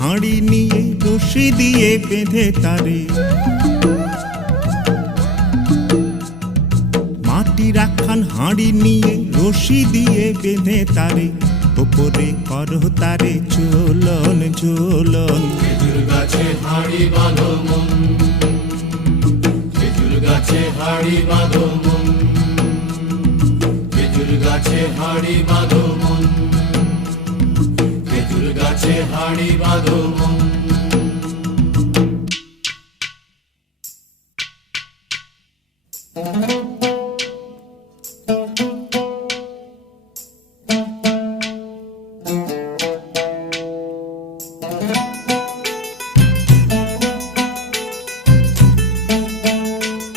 হাঁড়ি নিয়ে রশি দিয়ে বেঁধে তারে, মাটির একখান হাঁড়ি নিয়ে রশি দিয়ে বেঁধে তারে, ওপরে করো তারে ঝোলন ঝোলন। খেজুর গাছে হাঁড়ি বাঁধো মন, খেজুর গাছে হাঁড়ি বাঁধো মন, খেজুর গাছে হাঁড়ি বাঁধো মন, খেজুর গাছে হাঁড়ি বাঁধো মন।